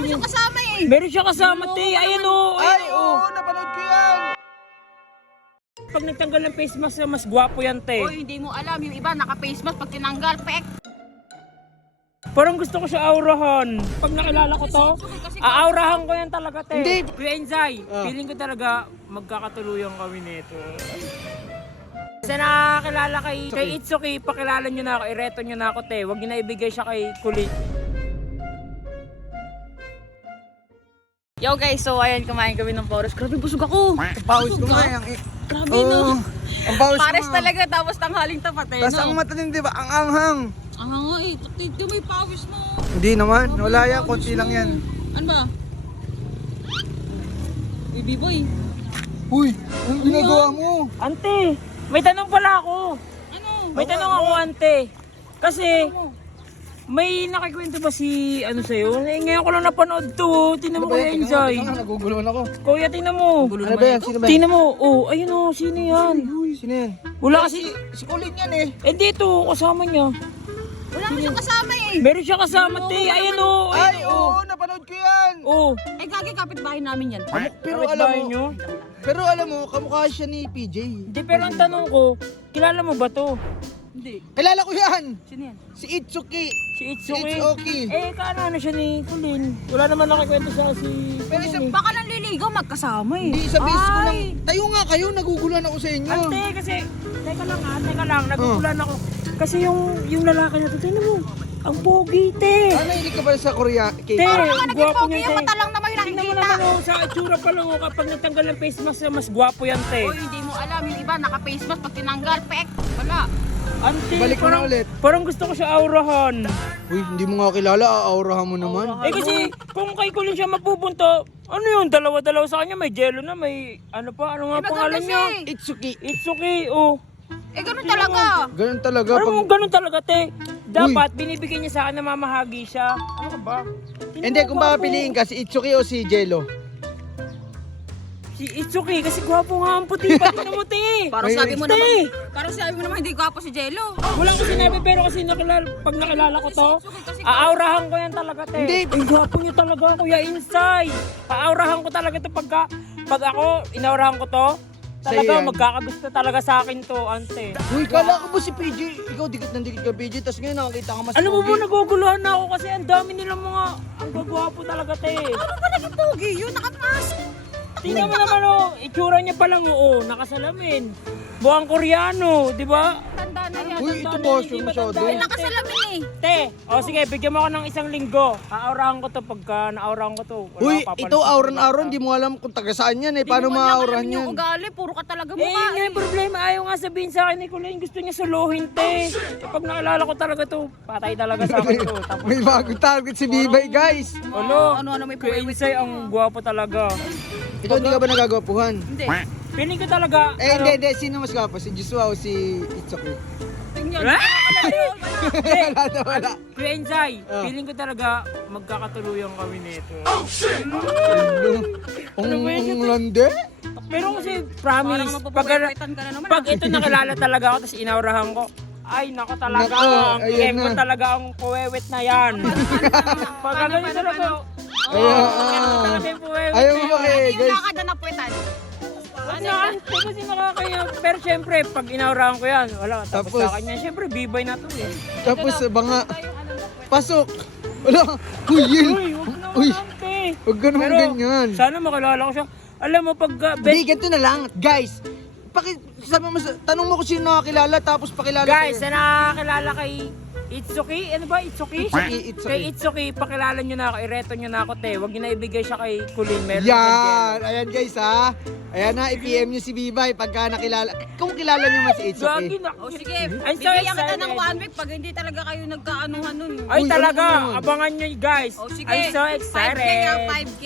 mo siyang kasama eh. Meron siya kasama, te. Ayan o. Ay, oo, napanood ko yan. Pag nagtanggal ng face mask, mas gwapo yan, te. Oy, hindi mo alam. Yung iba naka-face mask pag tinanggal, pek. Parang gusto ko siya aurahan. Pag nakilala ko to, aaurahan ko yan talaga, te. Hindi. Kuya Enzay, feeling ko talaga magkakatuluyan kami nito. Kasi nakakilala kay Itsuki, pakilala nyo na ako, ireto nyo na ako, te. Huwag nyo na ibigay siya kay Kulit. Yo guys, so ayan, kumain kami ng Poros. Grabe, busog ako. Pawis ko nga yan. Grabe Oo, no. ang pawis Pares ko nga. talaga, tapos tanghaling tapat eh, Tapos ang no? mata din, di ba? Ang anghang. Ang nga eh, dito may pawis mo. Hindi naman, wala yan, konti lang yan. Ano ba? Baby boy. Uy, anong ginagawa mo? Ante, may tanong pala ako. Ano? May tanong ako, ante. Kasi, may nakikwento ba si ano sa'yo? Eh, ngayon ko lang napanood to. Tingnan mo, Kuya Enzay. Naguguluhan ako. Kuya, tingnan mo. Ano ba yan? Sino ba yan? Tingnan mo. Oh, ayun oh, sino yan? Sino yan? Wala kasi. Si Kulit yan eh. Eh, dito, kasama niya. Wala mo siyang kasama eh. Meron siya kasama, te. Ayan oh. Ay, oo, napanood ko yan. Oh. Ay, gagi kapitbahay namin yan. Pero alam mo, kamukha siya ni PJ. Hindi, pero ang tanong ko, kilala mo ba to? Hindi. Kilala ko yan. Sino yan? Si Itsuki. Si Itsuki? Itsuki. Eh, kaano siya ni Kulin? Wala naman nakikwento sa si Pero Kulin. isang Baka nang liligaw, magkasama eh. Hindi, sa base ko lang. Ay. Tayo nga kayo, naguguluhan ako sa inyo. Ante, kasi, teka lang, nagugulan ako. Kasi yung lalaki na to, tingnan mo, ang pogi, te. Ano, hindi ka ba sa Korea? Te, Parang naman naging gwapo pogi niya, yung te. mata lang naman yung Tingnan mo nakikita. naman, oh, sa itsura pa lang, oh, kapag natanggal ng face mask, mas gwapo yan, te. Oy, hindi mo alam. Yung iba naka-face mask pag tinanggal, pek. Wala. Ante, Balik mo na ulit. Parang gusto ko siya aurahan. Uy, hindi mo nga kilala, aaurahan mo naman. Eh kasi, kung kay Kulin siya mapupunta, ano yun, dalawa-dalawa sa kanya, may jello na, may ano pa, ano nga Maganda pangalan siya niya? eh. Itsuki. It's okay, oh. Eh, ganun talaga. Ganun talaga. Ano mo, ganun talaga, te. Dapat, Uy. binibigyan niya sa akin na mamahagi siya. Ano ka ba? Hindi, kung papiliin ka, si Itsuki o si Jello? Si Itsuki, kasi gwapo nga ang puti pa din mo, te. Parang May sabi mo te. naman, parang sabi mo naman hindi gwapo si Jello. Wala ko sinabi, pero kasi pag nakilala ko to, aaurahan ko yan talaga, te. Hindi. Ang gwapo niyo talaga, Kuya Insay. Aaurahan ko talaga to pag ako, inaurahan ko to, Sa'yo talaga yan. magkakagusto talaga sa akin to, ante. Uy, kala ko ba si PJ? Ikaw, dikit ng dikit ka PJ, tapos ngayon nakakita ka mas Alam mo pogi. ba, naguguluhan na ako kasi ang dami nilang mga, ang gagwapo talaga, te. Ano ba naging pogi yun? Naka-mask. Tingnan mo naman, oh, itsura niya pa lang, oh, nakasalamin. Buwang Koreano, di ba? Tanda na yan. Uy, ito boss, yung masyado. Eh, nakasalamin eh. Te, o sige, bigyan mo ako ng isang linggo. Aaurahan ko to pagka naaurahan ko to. Wala Uy, ko, papalit ito ko auran-auran, talaga. di mo alam kung taga saan yan eh. Paano Hindi mo alam maaurahan yung yan? ugali, puro ka talaga Eh, mukha yun nga eh. yung problema. Ayaw nga sabihin sa akin ni Kulin. Gusto niya suluhin, te. Pag nakilala ko talaga to, patay talaga sa akin to. Tapos, May bagong target si Bibay, guys. Olo, Ano-ano may Kuya puwewit. Insay, ang gwapo talaga. Ikaw, hindi ka ba nagagwapuhan? Hindi. Feeling ko talaga, Eh, hindi. Sino mas gwapo? Si Joshua o si Itsuki? Tingnan. Ah! Wala na, wala. Kuya Insay, Ah. feeling ko talaga magkakatuluyan kami nito. Ang lande? Pero kasi, Parang promise, mapapawewitan ka na naman. pag ito nakilala talaga ako, tapos inaurahan ko, ay, nako talaga, Nako, ang ayan PM ko na. talaga ang kuwewet na yan. Pag ganun talaga, talaga yung kuwewet Ayaw na mo ba yan. eh, Yung guys? lakad na napuwetan. Ano, kasi nakakaya. Pero syempre, pag inaurahan ko yan, wala, tapos Tapos? sa akin yan, syempre, bibay na to eh. Tapos banga, pasok. Wala. Uy, Yil. Uy, huwag na Uy, ante. huwag ka naman Pero, ganyan. sana makilala ko siya. Alam mo, pag Hindi, ganito na lang. Guys, sabi mo, tanong mo kung sino nakakilala, tapos pakilala guys, ko. na nakakilala kay Itsuki, ano ba, Itsuki? Itsuki. Kay Itsuki, pakilala nyo na ako, ireto nyo na ako, te. Huwag nyo na ibigay siya kay Kulin. Meron Yan! Ayan guys ha. Ayan na, i-PM nyo si Bibay pagka nakilala. Kung kilala nyo man si Gagi Itsuki. na. O sige, I'm so bibigyan kita ng excited. 1 week pag hindi talaga kayo nagkaanuhan nun. Ay Uy, talaga, ano naman? abangan nyo guys. O sige, I'm so 5K excited. 5K.